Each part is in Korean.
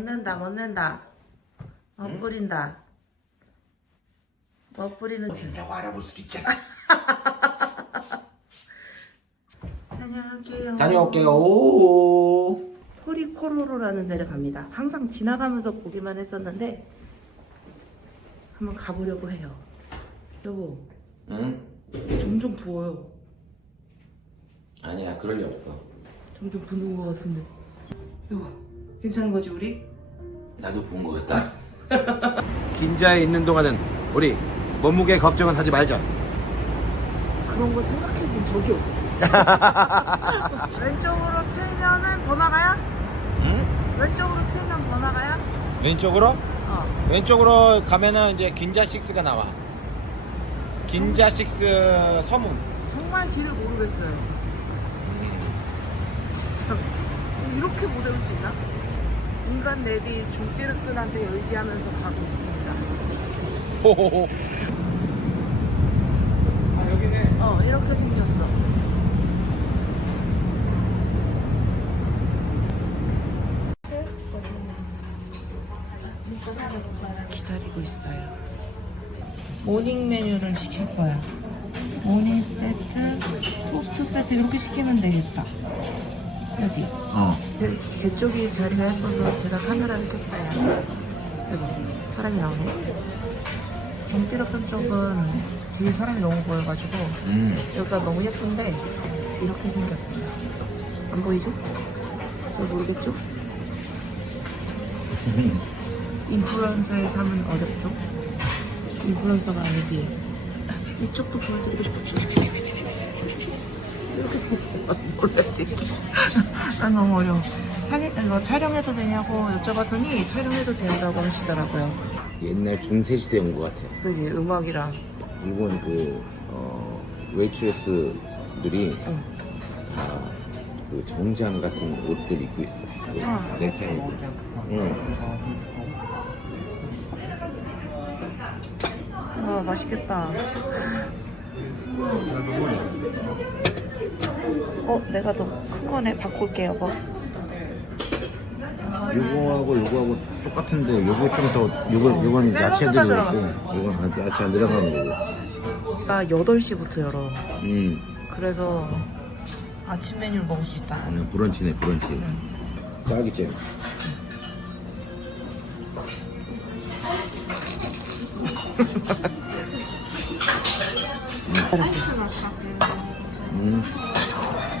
멋낸다 멋낸다 멋 뿌린다 멋 뿌리는 중 라고 알아볼 수도 있잖아. 다녀올게요 다녀올게요. 오. 호리코로로라는 데를 갑니다 항상 지나가면서 보기만 했었는데 한번 가보려고 해요 여보 응? 점점 부어요 아니야, 그럴 리 없어. 점점 부는 것 같은데 여보 괜찮은 거지 우리? 나도 부은 것 같다. 긴자에 있는 동안은 우리 몸무게 걱정은 하지 말자. 그런 걸 생각해 본 적이 없어. 왼쪽으로 틀면은 번화가야? 응? 왼쪽으로 틀면 번화가야? 왼쪽으로? 어. 왼쪽으로 가면은 이제 긴자 식스가 나와. 긴자 식스 서문. 정말 길을 모르겠어요. 진짜 이렇게 못 외울 수 있나? 인간 내비 종띠르끈한테 의지하면서 가고 있습니다. 호호호. 아 여기네. 어, 이렇게 생겼어. 기다리고 있어요. 모닝 메뉴를 시킬 거야. 모닝 세트, 토스트 세트 이렇게 시키면 되겠다. 그지? 어. 제, 제 쪽이 자리가 예뻐서 제가 카메라를 켰어요. 여기 사람이 나오네. 종띠르끈 쪽은 뒤에 사람이 너무 보여가지고 음. 여기가 너무 예쁜데 이렇게 생겼어요. 안 보이죠? 잘 모르겠죠? 인플루언서의 삶은 어렵죠? 인플루언서가 아니기에 이쪽도 보여드리고 싶어. 이렇게 생겼어요. 몰랐지? 난 너무 어려워. 사진, 이거 촬영해도 되냐고 여쭤봤더니 촬영해도 된다고 하시더라고요. 옛날 중세시대 온 것 같아. 그지? 음악이랑. 일본 그, 어, 웨이트레스들이 응. 다그 정장 같은 옷들 입고 있어. 그 아. 넥타이. 응. 와, 맛있겠다. 어, 내가 더큰 거네. 바꿀게, 여보. 요거하고 요거하고 똑같은데 요거 좀더 요거 요건 야채 샐러드가 들어있고 요건 야채 안 들어가는 거고. 나 8시부터 열어. 음. 그래서 아침 메뉴를 먹을 수 있다. 아니 브런치네 브런치. 딸기잼. 음.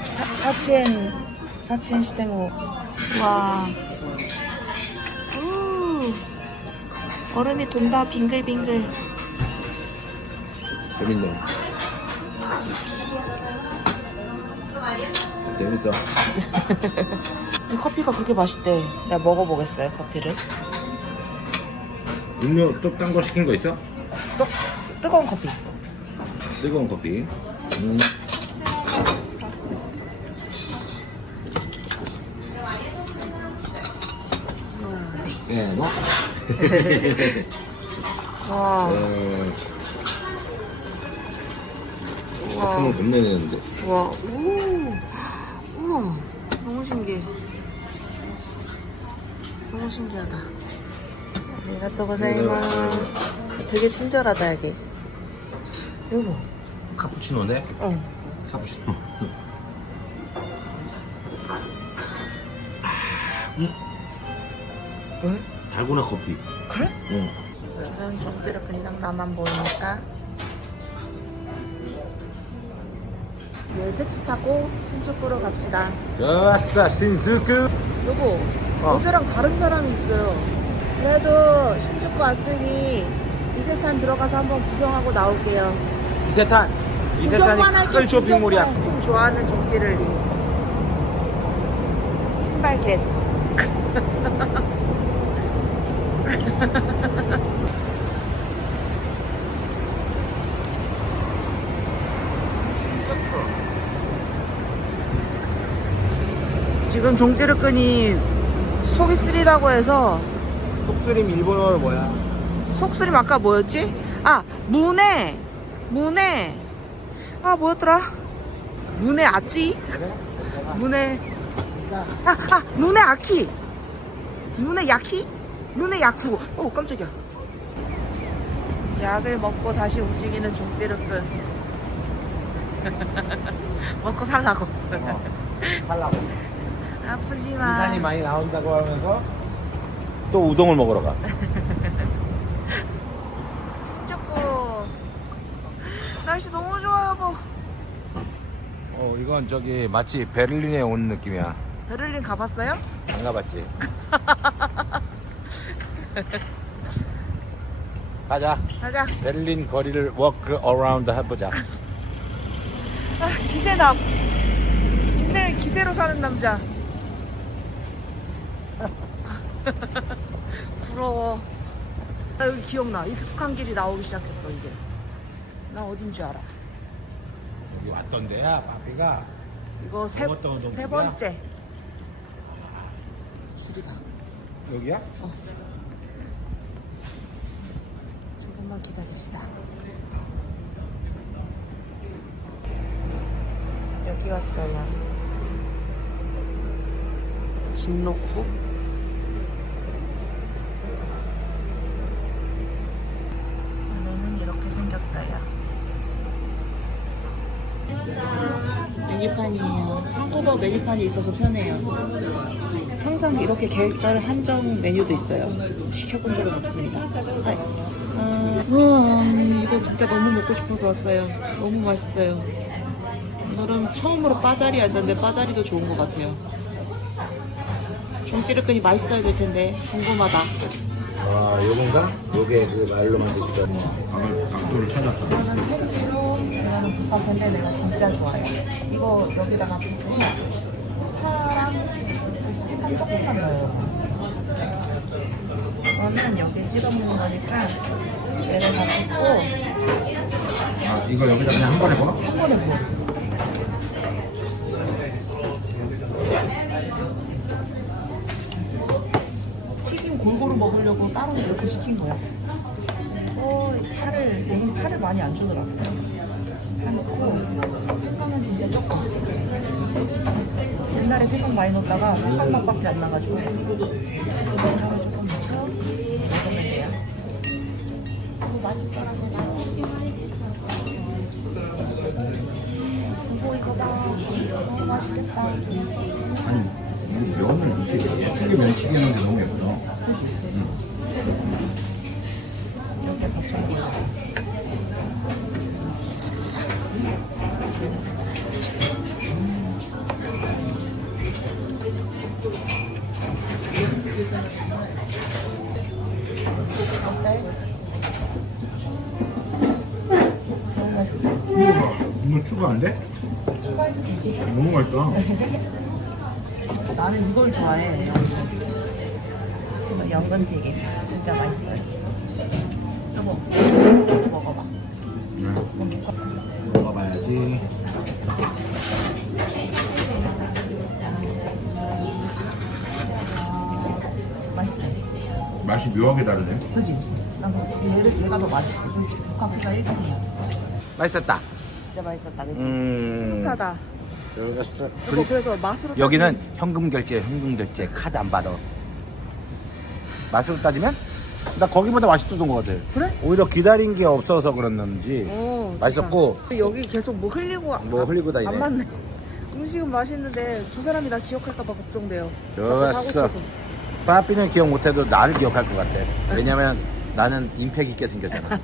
사, 사치엔, 사치엔 시대모. 와. 우. 얼음이 돈다, 빙글빙글. 재밌네. 재밌다. 이 커피가 그렇게 맛있대. 내가 먹어보겠어요, 커피를. 음료 또 딴 거 시킨 거 있어? 또, 뜨거운 커피. 뜨거운 커피. 음. 네, 뭐? 와, 어, 와. 커피는 겁내 내는데. 와, 오. 우와, 너무 신기해. 너무 신기하다. 내가 또 고자이마스. 되게 친절하다, 여기. 여보. 카푸치노인데? 어. 카푸치노. 왜? 달고나 커피. 그래? 응. 지금 종드라큰이랑 나만 보이니까 열대치 타고 신주쿠로 갑시다. 좋았어 신스쿠. 여보, 어. 어제랑 다른 사람이 있어요. 그래도 신주쿠 왔으니 이세탄 들어가서 한번 구경하고 나올게요. 이세탄. 이세탄이 큰 쇼핑몰이야. 큰 좋아하는 종띠를 리 신발 겟. 신주쿠. 지금 종띠르끈이 속이 쓰리다고 해서 속쓰림 일본어로 뭐야? 속쓰림 아까 뭐였지? 아 문에 문에 아 뭐였더라? 문에 아찌? 문에 아아 문에 아키 눈에 약히? 눈에 약후. 오 깜짝이야. 약을 먹고 다시 움직이는 종띠르끈. 먹고 살라고. 어, 하려고. 아프지만. 인산이 많이 나온다고 하면서 또 우동을 먹으러 가. 신주쿠. 날씨 너무 좋아 여보. 어, 이건 저기 마치 베를린에 온 느낌이야. 베를린 가봤어요? 안 가봤지? 가자. 가자. 베를린 거리를 워크 어라운드 해보자. 아, 기세남. 인생을 기세로 사는 남자. 부러워. 나 여기 기억나. 익숙한 길이 나오기 시작했어, 이제. 나 어딘 줄 알아. 여기 왔던 데야, 바비가. 이거 세, 먹었던? 세 번째. 줄이다. 여기야? 조금만 기다립시다. 여기 왔어요. 진로쿠. 안에는 이렇게 생겼어요. 메뉴판이에요. 한국어 메뉴판이 있어서 편해요. 항상 이렇게 계절 한정 메뉴도 있어요. 시켜본 적은 없습니다. 아, 음, 이거 진짜 너무 먹고 싶어서 왔어요. 너무 맛있어요. 오늘은 처음으로 빠자리 앉았는데 빠자리도 좋은 것 같아요. 종띠르끈이 맛있어야 될 텐데 궁금하다. 아, 요건가? 요게 그 말로 만들던 각도를 찾았다. 이거는 캔디로 이거는 북카페인데 내가 진짜 좋아해. 이거 여기다가 붓고 파랑 색감 조금만 넣어요. 이거는 여기 찍어 먹는 거니까 얘를 다 붓고 아, 이거 여기다 그냥 한 번에 먹어? 한 번에 부어. 튀김 골고루 먹으려고 따로 이렇게 시킨 거야. 그리고 파를 얘는 파를 많이 안 주더라고. 다 넣고 생강은 진짜 조금. 옛날에 생강 많이 넣었다가 생강 맛밖에 안 나가지고 생강을 조금 먹으면 돼요. 너무 맛있어라서 이거 이거다. 너무 맛있겠다. 아니, 이 면을 이렇게 예쁘게 면치기 하는데 너무 예쁘다. 그지? 이렇게 받쳐 먹어요. 이거 추가 안 돼? 추가해도 되지? 너무 맛있다. 나는 이걸 좋아해. 연근튀김. 진짜 맛있어요. 여보, 이거 먹어봐. 네. 먹어봐야지. 묘하게 다르네. 그지? 난 그, 얘를 걔가 더 맛있어. 솔직히 북카페가 1등이야. 맛있었다. 진짜 맛있었다, 그치? 음. 이거 그래서 맛으로 여기는 따지면 현금 결제, 현금 결제, 카드 안 받아. 맛으로 따지면? 나 거기보다 맛있었던 것 같아. 그래? 오히려 기다린 게 없어서 그랬는지 어, 맛있었고 진짜. 여기 계속 뭐 흘리고 뭐 안- 흘리고 다니네. 안 맞네. 음식은 맛있는데 두 사람이 나 기억할까봐 걱정돼요. 좋았어. 빠삐는 기억 못해도 나를 기억할 것 같아. 왜냐면 나는 임팩 있게 생겼잖아.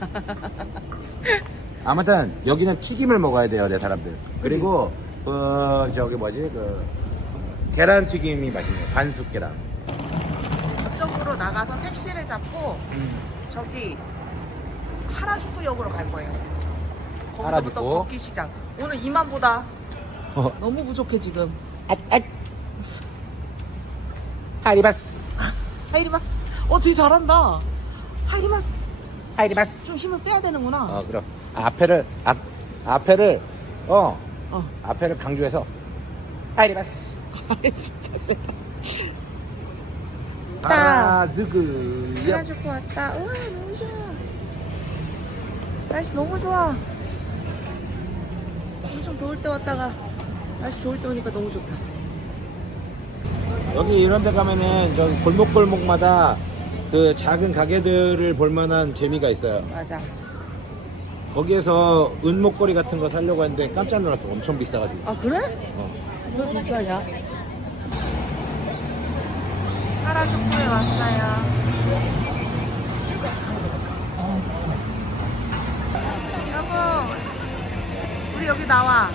아무튼 여기는 튀김을 먹어야 돼요, 내 사람들. 그리고 어 저기 뭐지 그 계란 튀김이 맛있네요. 반숙 계란. 저쪽으로 나가서 택시를 잡고 저기 하라주쿠역으로 갈 거예요. 거기서부터 하라주쿠? 걷기 시작. 오늘 2만보다 어. 너무 부족해 지금. 아, 아. 하리바스, 하이리마스. 어 되게 잘한다. 하이리마스. 하리바스. 좀 힘을 빼야 되는구나. 어 그럼 앞에를 앞 앞에를 어 어. 앞에를 강조해서 하리바스. 아 진짜 세. 아, 즈그. 하라주쿠 왔다. 우와 너무 좋아. 날씨 너무 좋아. 엄청 더울 때 왔다가 날씨 좋을 때 오니까 너무 좋다. 여기 이런 데 가면은 저 골목골목마다 그 작은 가게들을 볼 만한 재미가 있어요. 맞아. 거기에서 은목걸이 같은 거 사려고 했는데 깜짝 놀랐어. 엄청 비싸가지고. 아 그래? 어. 왜 비싸냐? 하라주쿠에 왔어요. 여보, 우리 여기 나와.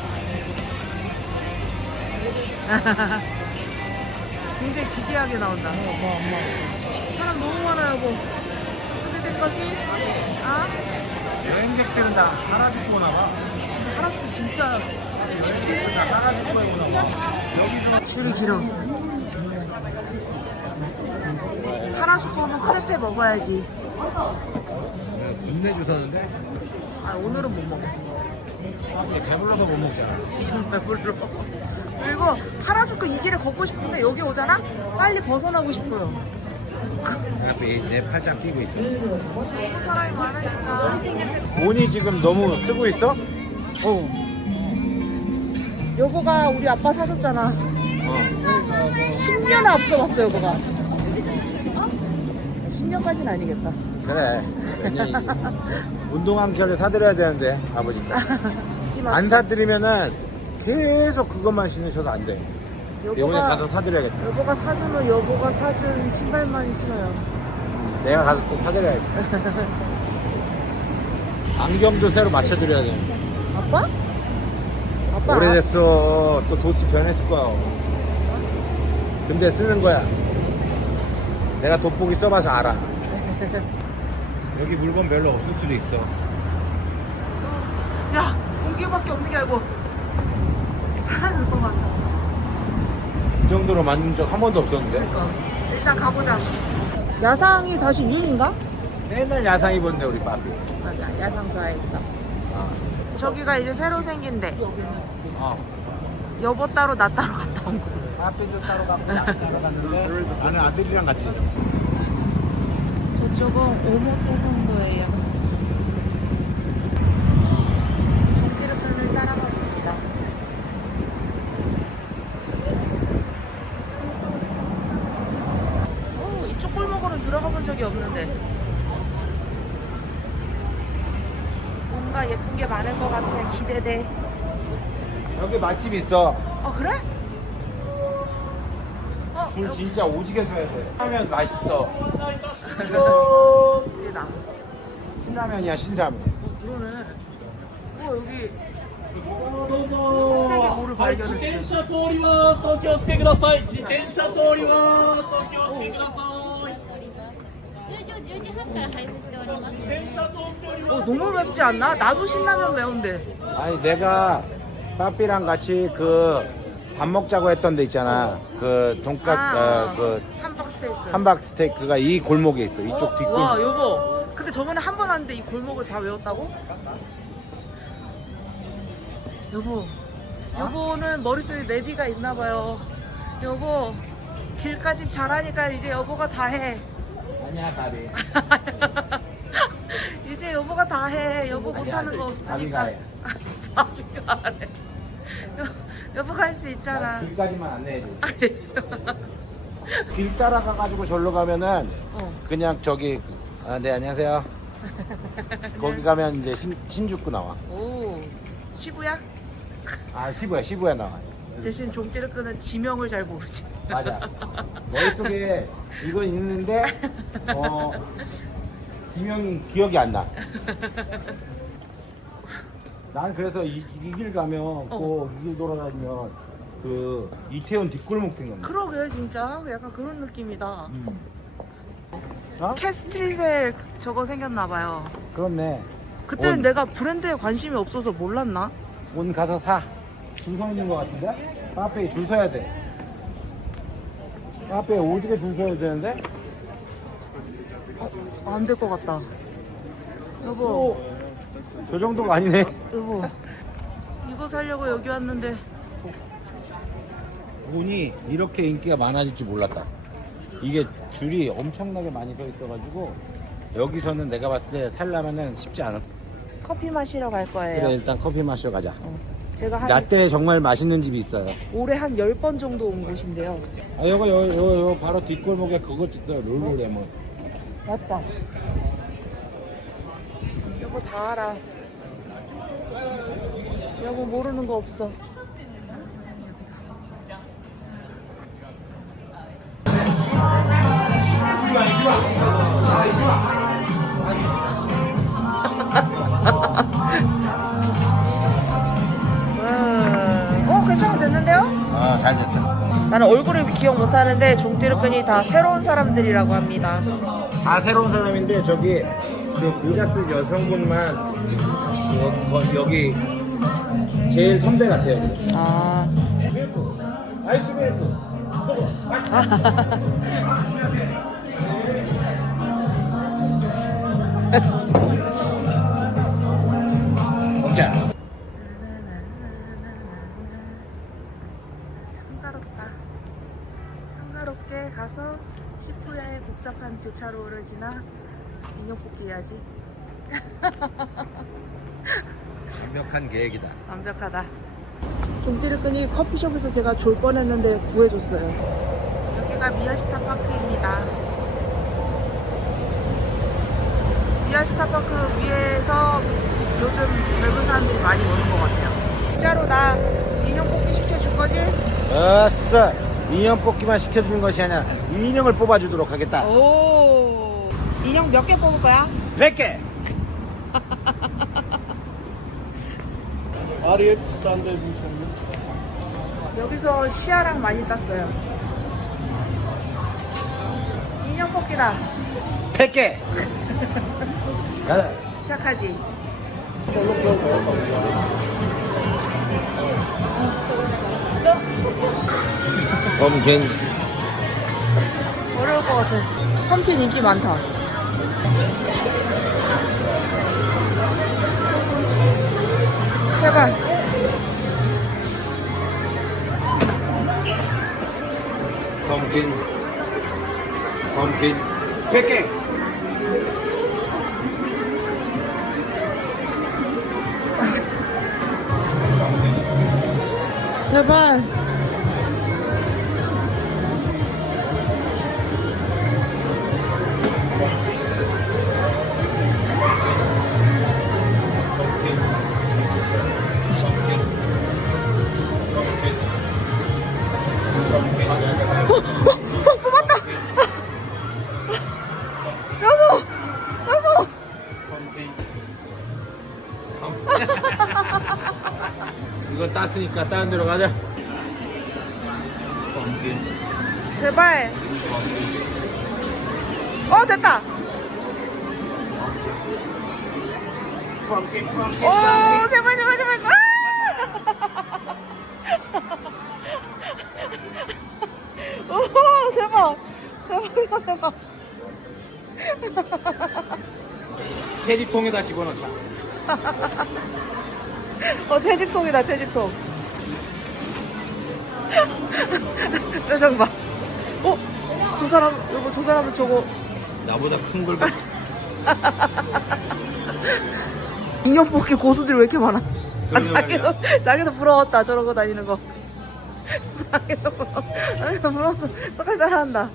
굉장히 기괴하게 나온다. 사람 너무 많아 여보. 어떻게 된 거지? 아? 여행객들은 다 하라주쿠 오나 봐. 하라주쿠 진짜 다 하라주쿠에 오나 봐. 줄이 길어. 하라주쿠 오면 크레페 먹어야지. 군내 주사는데 아 오늘은 못 먹어. 배불러서 못 먹잖아. 배불러. 그리고 하라주쿠 이 길을 걷고 싶은데 여기 오잖아? 빨리 벗어나고 싶어요. 앞에 내 팔짱 끼고 있어. 사람이 많으니까. 돈이 지금 너무 뜨고 있어? 어. 여보가 우리 아빠 사줬잖아. 어. 10년 앞서 왔어 여보가. 10년까지는 아니겠다. 그래. 괜히 운동한 결에 사드려야 되는데 아버지가 안 사드리면은 계속 그것만 신으셔도 안 돼. 병원에 가서 사드려야겠다. 여보가 사주면 여보가 사준 신발만 신어요. 내가 가서 꼭 사드려야겠다. 안경도 새로 맞춰드려야 돼. 아빠? 아빠. 오래됐어. 또 도수 변했을 거야. 근데 쓰는 거야. 내가 돋보기 써봐서 알아. 여기 물건 별로 없을 수도 있어. 야, 공기밖에 없는 게 아니고 사람이 너무 많다. 이 정도로 만든 적 한 번도 없었는데. 일단 가보자. 야상이 다시 유행인가? 맨날 야상 입었네, 우리 빠삐. 맞아, 야상 좋아했어. 저기가 이제 새로 생긴데 어. 여보 따로 나 따로 갔다 온 거. 빠삐도 따로 가고, 나 따로 갔는데. 나는 아들이랑 같이. 저쪽은 오모토 선도예요. 종기르끈을 따라가 봅니다. 오, 이쪽 골목으로는 들어가 본 적이 없는데. 뭔가 예쁜 게 많을 것 같아. 기대돼. 여기 맛집 있어. 어, 그래? 어, 줄 여기 진짜 오지게 서야 돼. 하면 맛있어. 나. 신라면이야, 신라면. 그러네. 어, 여기 신세계 모를 はい、自 발견했어. 転車通ります。お気をつけください。自転車通ります。お気をつけください。 어, 너무 맵지 않나? 나도 신라면 매운데. 아니, 내가 빠삐랑 같이 그 밥 먹자고 했던 데 있잖아. 그 돈까, 아, 어, 그 함박 스테이크. 함박 스테이크가 이 골목에 있어. 이쪽 뒷골목. 와, 여보. 근데 저번에 한 번 왔는데 이 골목을 다 외웠다고? 여보. 여보는 머릿속에 내비가 있나 봐요. 여보. 길까지 잘하니까 이제 여보가 다 해. 아니야, 빠삐. 이제 여보가 다 해. 여보 못하는 거 없으니까. 해. 바비가. 여- 여보가 할 수 있잖아. 길까지만 안내해줘. 길 따라가가지고 절로 가면은 어. 그냥 저기 아, 네 안녕하세요. 거기 가면 이제 신, 신주쿠 나와. 오. 시부야? 아 시부야 시부야 나와. 대신 종기를 끄는 지명을 잘 모르지. 맞아. 머릿속에 이건 있는데 어 지명이 기억이 안 나. 난 그래서 이길 가면 꼭 이길 돌아다니면 그 이태원 뒷골목 생각나. 그러게 진짜 약간 그런 느낌이다. 음. 어? 캐스트릿에 저거 생겼나 봐요. 그렇네. 그때는 온. 내가 브랜드에 관심이 없어서 몰랐나? 온 가서 사. 줄 서 있는 것 같은데? 카페에 줄 서야 돼. 카페에 오지게 줄 서야 되는데? 안 될 것 같다. 여보, 오, 저 정도가 아니네. 여보. 이거 사려고 여기 왔는데 운이 이렇게 인기가 많아질 줄 몰랐다. 이게 줄이 엄청나게 많이 서 있어가지고 여기서는 내가 봤을 때 살려면은 쉽지 않을. 커피 마시러 갈 거예요. 그래 일단 커피 마시러 가자. 제가 한 라떼 정말 맛있는 집이 있어요. 올해 한 10번 정도 온 곳인데요. 아, 요, 요, 요, 바로 뒷골목에 그것 있어요. 롤롤레몬. 맞다. 여보 다 알아. 여보 모르는 거 없어. 음, 아, 잘 됐어. 나는 얼굴을 기억 못하는데 종띠를 끈이 다 새로운 사람들이라고 합니다. 다 새로운 사람인데, 저기, 그 모자 쓴 여성분만, 여, 거- 여기, 제일 선배 같아요. 아, 아이스베이 교차로를 지나 인형 뽑기 해야지. 완벽한 계획이다. 완벽하다. 종띠를 끈이 커피숍에서 제가 졸 뻔했는데 구해줬어요. 여기가 미야시타 파크입니다. 미야시타 파크 위에서 요즘 젊은 사람들이 많이 오는 것 같아요. 진짜로 나 인형 뽑기 시켜줄 거지? 어싸 인형 뽑기만 시켜주는 것이 아니라 인형을 뽑아주도록 하겠다 오. 인형 몇 개 뽑을 거야? 100개 Ariyet Standes'in sonu. 여기서 시아랑 많이 땄어요. 인형 뽑기다. 100개 가자 시작하지. 범균 어려울 것 같아. 펌킨 인기 많다. 제발. 범균 범균 100개 제발. 이건 땄으니까 다른 데로 가자 제발. 어, 됐다. 오, 제발, 제발, 제발. 아! 오, 대박. 대박이다, 대박. 체리통에다 집어넣자 어, 채집통이다, 채집통. 표정 봐. 어? 저 사람, 여보, 저 사람은 저거 나보다 큰 걸 봐. 인형 뽑기 고수들이 왜 이렇게 많아? 아, 자기도, 자기도 부러웠다, 저러고 다니는 거. 자기도 부러워. 자기도 부러워서 똑같이 따라한다.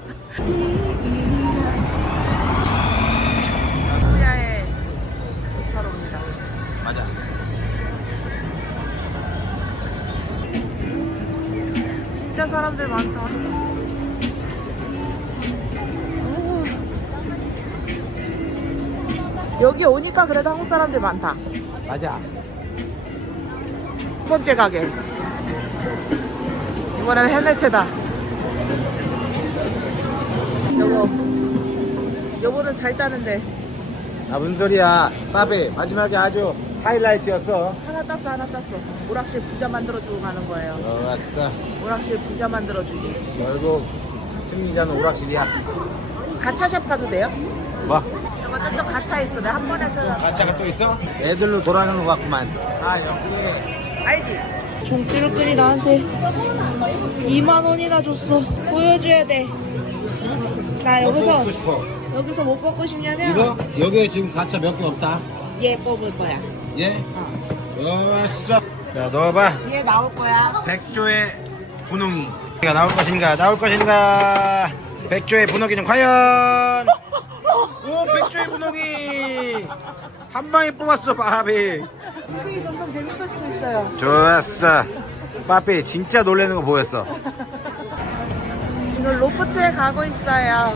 진짜 사람들 많다. 오. 여기 오니까 그래도 한국 사람들 많다. 맞아 첫 번째 가게. 이번에는 헤넬테다. 여보. 여보는 잘 따는데. 아 무슨 소리야 빠베 마지막에 아주 하이라이트였어 하나 땄어, 하나 땄어. 오락실 부자 만들어주고 가는 거예요. 좋았어 오락실 부자 만들어주기. 결국 승리자는 오락실이야 가차샵 가도 돼요? 뭐? 이거 저쪽 가차 있어. 내가 한 번에 들어갔어. 가차가 또 있어? 애들로 돌아가는 것 같구만 아 여기 알지? 종찌르끈이 나한테 2만 원이나 줬어. 보여줘야 돼. 나 여기서 먹고 싶어 여기서 못 먹고 싶냐면 이거? 여기에 지금 가차 몇개 없다 얘 뽑을 거야. 예? 좋았어 자 넣어봐 위에 나올 거야. 백조의 분홍이 가 나올 것인가 나올 것인가 백조의 분홍이는 과연 오 백조의 분홍이 한 방에 뽑았어 바비 인생이 점점 재밌어지고 있어요. 좋았어 바비 진짜 놀래는 거 보였어 지금 로프트에 가고 있어요.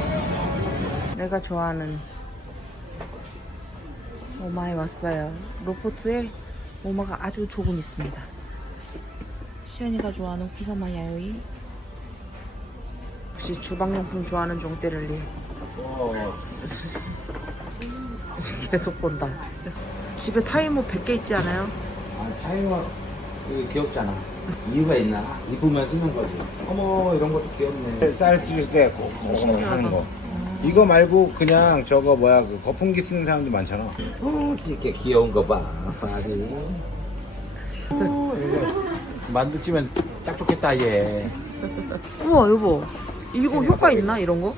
내가 좋아하는 오마에 왔어요. 로프트에 오마가 아주 조금 있습니다. 시연이가 좋아하는 쿠사마 야요이. 역시 주방용품 좋아하는 종대를리. 계속 본다. 집에 타이머 100개 있지 않아요? 아, 타이머 이거 귀엽잖아. 이유가 있나? 이쁘면 쓰는 거지. 어머 이런 것도 귀엽네. 쌀 쓸 때 하는 거. 이거 말고 그냥 저거 뭐야 그 거품기 쓰는 사람도 많잖아. 어, 진짜 귀여운 거 봐. 이거 만두찌면 딱 좋겠다 얘. 우와 여보 이거 효과 있나 이런 거?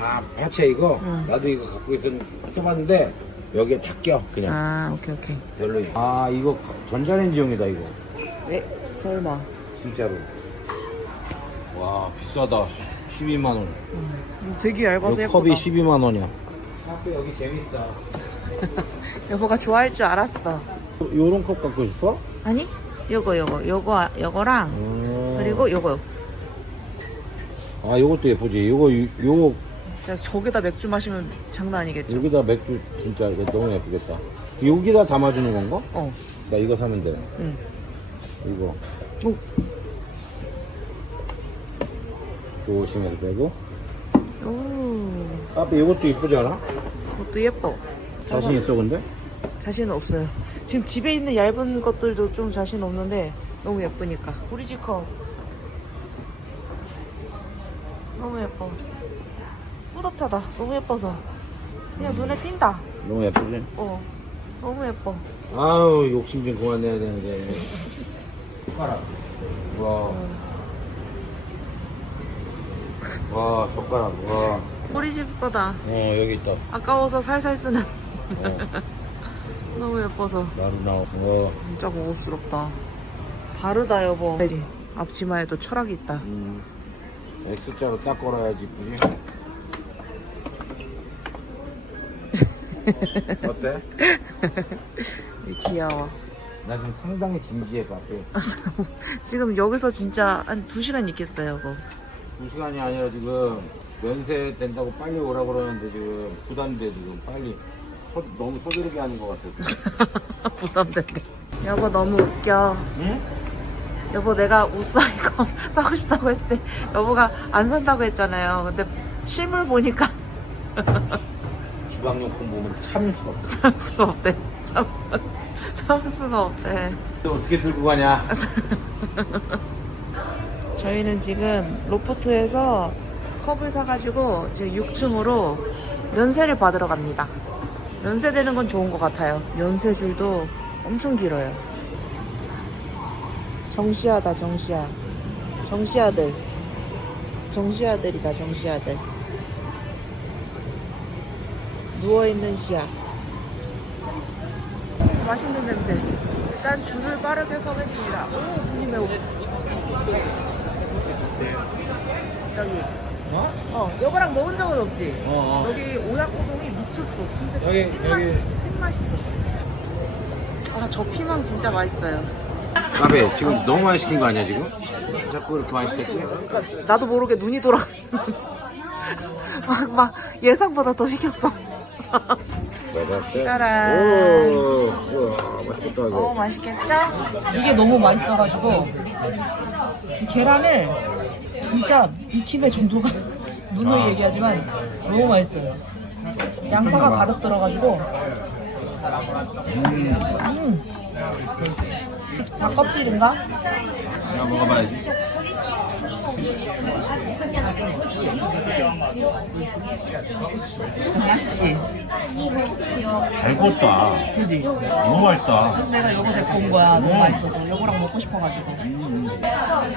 아 해체 이거? 응. 나도 이거 갖고 있었는데 써봤는데 여기에 다 껴 그냥 아 오케이 오케이. 별로. 아 이거 전자레인지용이다 이거. 네 설마. 진짜로. 와 비싸다. 12만 원. 음, 되게 얇아서 이 예쁘다. 컵이 12만 원이야. 학교 여기 재밌어. 여보가 좋아할 줄 알았어. 요런 컵 갖고 싶어? 아니? 요거 요거 요거 요거랑 음. 그리고 요거. 아 요것도 예쁘지. 요거 요- 요거 진짜 저기다 맥주 마시면 장난 아니겠죠? 여기다 맥주 진짜 이거 너무 예쁘겠다. 여기다 담아주는 건가? 어. 나 이거 사면 돼. 응. 이거 오. 조심해서 빼고. 오. 앞에 이것도 이쁘지 않아? 그것도 예뻐. 자신 있어 근데? 자신은 없어요. 지금 집에 있는 얇은 것들도 좀 자신 없는데 너무 예쁘니까. 우리 집 컵. 너무 예뻐. 뿌듯하다. 너무 예뻐서. 그냥 눈에 띈다. 너무 예쁘지? 어. 너무 예뻐. 아우 욕심 좀 그만 내야 되는데. 젓가락. 와. 와 젓가락. 와. 우리 집 거다. 어 여기 있다. 아까워서 살살 쓰는. 어, 너무 예뻐서. 나루 나와. 어. 진짜 고급스럽다. 다르다 여보. 그지? 앞치마에도 철학이 있다. 음. X자로 딱 걸어야지 이쁘지? 어때? 귀여워. 나 지금 상당히 진지해 바삐 지금 여기서 진짜 한두 시간 있겠어요 여보. 두 시간이 아니라 지금 연세 된다고 빨리 오라 그러는데 지금 부담돼 지금 빨리 소, 너무 소들게 하는 것 같아서 부담되게. 여보 너무 웃겨. 응? 여보 내가 옷 이거 사고 싶다고 했을 때 여보가 안 산다고 했잖아요. 근데 실물 보니까 주방용품 보면 참을 수가 없어 참 수가 없대. 참, 참 수가 없대. 어떻게 들고 가냐 저희는 지금 로포트에서 컵을 사가지고 지금 6층으로 면세를 받으러 갑니다. 면세되는 건 좋은 것 같아요. 면세줄도 엄청 길어요. 정시하다, 정시야. 정시아들. 정시아들이다, 정시아들. 누워있는 시야. 맛있는 냄새. 일단 줄을 빠르게 서겠습니다. 오, 눈이 매워. 여기. 어? 어, 여거랑 먹은 적은 없지? 어, 어. 여기 오야코동이 미쳤어. 진짜 여기, 찐맛, 여기. 찐맛있어. 아, 저 피망 진짜 맛있어요. 바삐 지금 너무 많이 시킨 거 아니야 지금? 자꾸 이렇게 많이 시켰지? 그러니까 나도 모르게 눈이 돌아. 막, 막 예상보다 더 시켰어. 짜란. 오, 우와 맛있겠다 어, 이거 맛있겠죠? 이게 너무 맛있어가지고 이 계란을 진짜 익힘의 정도가 누누이 얘기하지만 너무 맛있어요. 양파가 가득 들어가지고 음. 다 껍질인가? 야 먹어봐야지 맛있지? 잘 구웠다 그지? 너무 맛있다 그래서 내가 요거 데리고 온 거야. 너무 맛있어서 요거랑 먹고 싶어가지고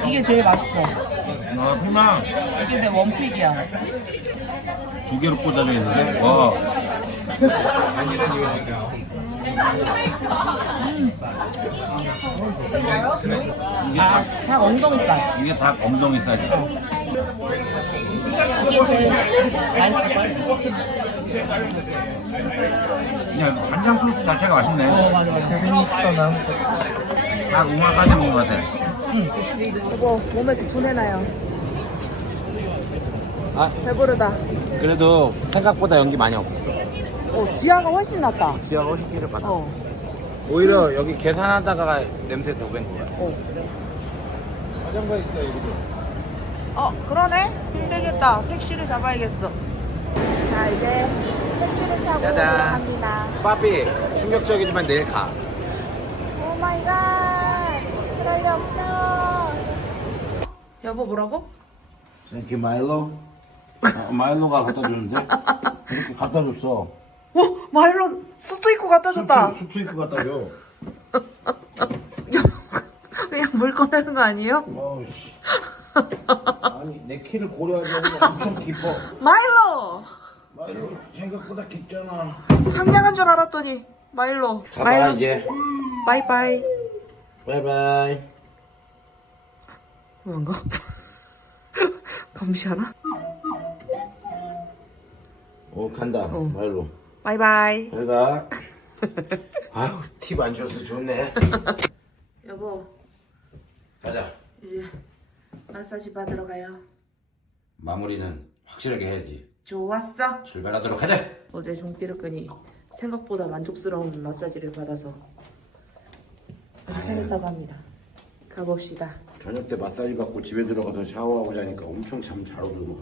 이게 제일 맛있어. 아 피망 이게 내 원픽이야. 두 개로 꽂아져 있는데 와 아, 닭 엉덩이살. 이게 닭 엉덩이 살이야. 이게 제일 맛있을걸? 그냥 간장 소스 자체가 맛있네. 어, 맞아, 맞아. 닭 우마까지 먹은 것 같아. 여보, 몸에서 분해나요. 아. 배부르다. 그래도 생각보다 연기 많이 없어. 어, 지하가 훨씬 낫다. 지하가 훨씬 끼를 받아. 어. 오히려 여기 계산하다가 냄새 더뺀 거야. 어. 자전거 있어 여기도. 어, 그러네? 힘들겠다. 택시를 잡아야겠어. 자, 이제 택시를 타고 짜잔. 갑니다. 빠삐 충격적이지만 내일 가. 오 마이 갓. 그럴 리 없어. 여보, 뭐라고? 생키 마일로? 아, 마일로가 갖다 주는데? 이렇게 갖다 줬어. 오, 마일로 수도 있고 갖다 줬다. 수트 입고 갖다 줘. 그냥 물 꺼내는 거 아니에요? 어우씨. 아니, 내 키를 고려하지 않고 엄청 깊어. 마일로! 마일로 생각보다 깊잖아. 상냥한 줄 알았더니 마일로. 가봐 이제. 바이바이. 바이바이. 왜안가? 감시하나? 오 간다. 말로. 바이바이. 잘가. 아유 팁 안 줘서 좋네. 여보, 가자. 이제 마사지 받으러 가요. 마무리는 확실하게 해야지. 좋았어. 출발하도록 하자. 어제 종띠를 끄니 생각보다 만족스러운 마사지를 받아서 아주 편했다고 합니다. 가봅시다. 저녁 때 마사지 받고 집에 들어가서 샤워하고 자니까 엄청 잠 잘 오고.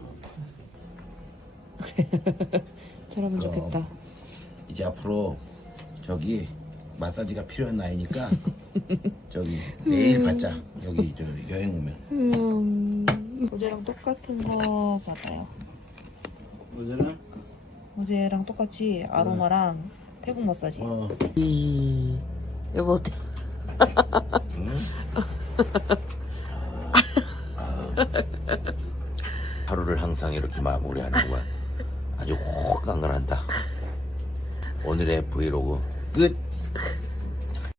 잘하면 좋겠다. 이제 앞으로 저기 마사지가 필요한 나이니까 저기 내일 받자. 여기 저 여행 오면. 음, 어제랑 똑같은 거 받아요. 어제는? 어제랑 똑같이 아로마랑 태국 마사지. 어. 여보 어때? 하루를 항상 이렇게 마무리하는구만. 아주 호강을 한다. 오늘의 브이로그 끝.